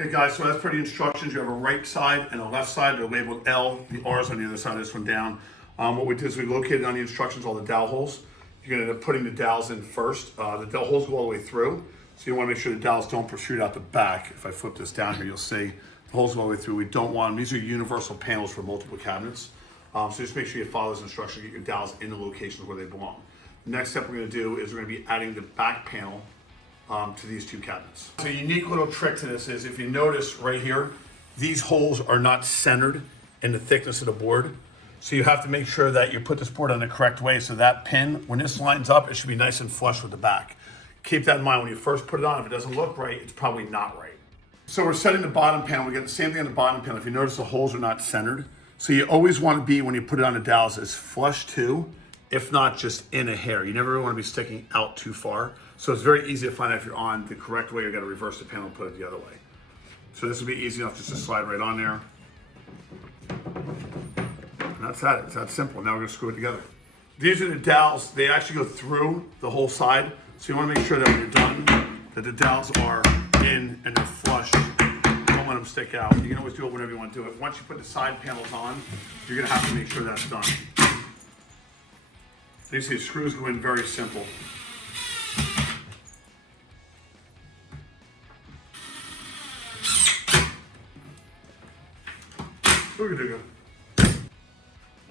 Okay guys, so that's for the instructions. You have a right side and a left side. They're labeled L. The R's on the other side of this one down. What we did is we located on the instructions all the dowel holes. You're gonna end up putting the dowels in first. The dowel holes go all the way through. So you wanna make sure the dowels don't protrude out the back. If I flip this down here, you'll see the holes go all the way through. We don't want them. These are universal panels for multiple cabinets. So just make sure you follow those instructions, get your dowels in the locations where they belong. The next step we're gonna do is we're gonna be adding the back panel to these two cabinets. So a unique little trick to this is if you notice right here, these holes are not centered in the thickness of the board. So you have to make sure that you put this board on the correct way so that pin, when this lines up, it should be nice and flush with the back. Keep that in mind when you first put it on. If it doesn't look right, it's probably not right. So we're setting the bottom panel. We got the same thing on the bottom panel. If you notice, the holes are not centered. So you always want to be, when you put it on the dowels, is flush to, if not just in a hair. You never really want to be sticking out too far. So it's very easy to find out if you're on the correct way. You got to reverse the panel and put it the other way. So this will be easy enough just to slide right on there. And that's that. It's that simple. Now we're going to screw it together. These are the dowels. They actually go through the whole side. So you want to make sure that when you're done, that the dowels are in and they're flush. Don't let them stick out. You can always do it whenever you want to do it. Once you put the side panels on, you're going to have to make sure that's done. You see, screws go in very simple. We're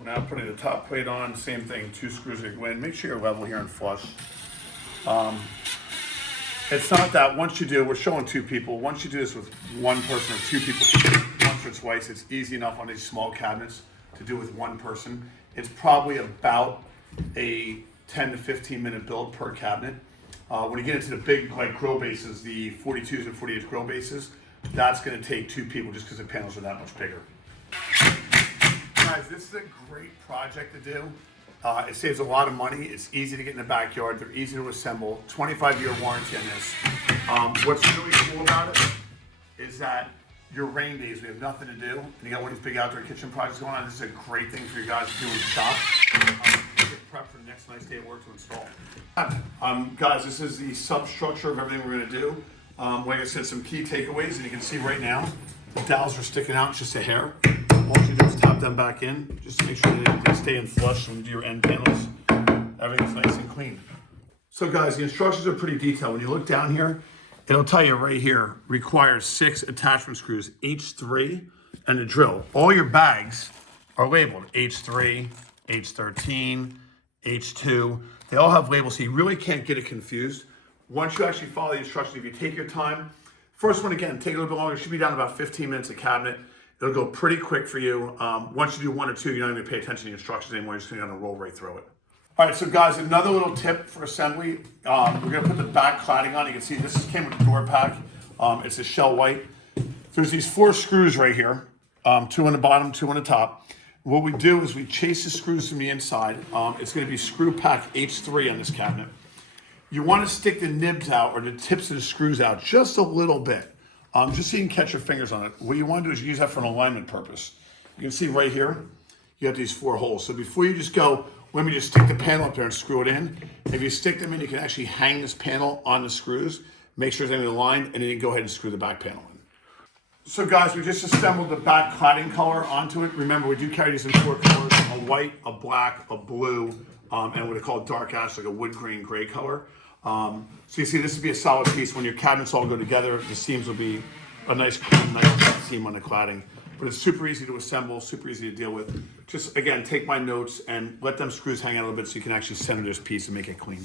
now putting the top plate on, same thing, 2 screws that go in. Make sure you're level here and flush. It's not that once you do, we're showing 2 people, once you do this with 1 person or 2 people, once or twice, it's easy enough on these small cabinets to do with 1 person. It's probably about a 10 to 15 minute build per cabinet. When you get into the big like grill bases, the 42s and 48s grill bases, that's gonna take 2 people just because the panels are that much bigger. Guys, this is a great project to do. It saves a lot of money. It's easy to get in the backyard. They're easy to assemble. 25-year warranty on this. What's really cool about it is that your rain days, we have nothing to do, and you got one of these big outdoor kitchen projects going on. This is a great thing for you guys to do in the shop. Get prep for the next nice day at work to install. Guys, this is the substructure of everything we're going to do. Like I said, some key takeaways, and you can see right now, the dowels are sticking out just a hair. All you do is tap them back in, just to make sure that they stay in flush when you do your end panels. Everything's nice and clean. So guys, the instructions are pretty detailed. When you look down here, it'll tell you right here, requires 6 attachment screws, H3, and a drill. All your bags are labeled H3, H13, H2. They all have labels, so you really can't get it confused. Once you actually follow the instructions, if you take your time, first one again, take a little bit longer. It should be down about 15 minutes a cabinet. It'll go pretty quick for you. Once you do 1 or 2, you're not going to pay attention to the instructions anymore. You're just going to roll right through it. All right, so guys, another little tip for assembly. We're going to put the back cladding on. You can see this came with the door pack. It's a shell white. There's these 4 screws right here, 2 on the bottom, 2 on the top. What we do is we chase the screws from the inside. It's going to be screw pack H3 on this cabinet. You want to stick the nibs out or the tips of the screws out just a little bit. Just so you can catch your fingers on it. What you want to do is use that for an alignment purpose. You can see right here, you have these 4 holes. So before you just go, let me just stick the panel up there and screw it in. If you stick them in, you can actually hang this panel on the screws, make sure it's in line, and then you can go ahead and screw the back panel in. So guys, we just assembled the back cladding color onto it. Remember, we do carry these in 4 colors, a white, a black, a blue, and what they call dark ash, like a wood grain gray color. So you see, this would be a solid piece. When your cabinets all go together, the seams will be a nice seam on the cladding. But it's super easy to assemble, super easy to deal with. Just, again, take my notes and let them screws hang out a little bit so you can actually center this piece and make it clean.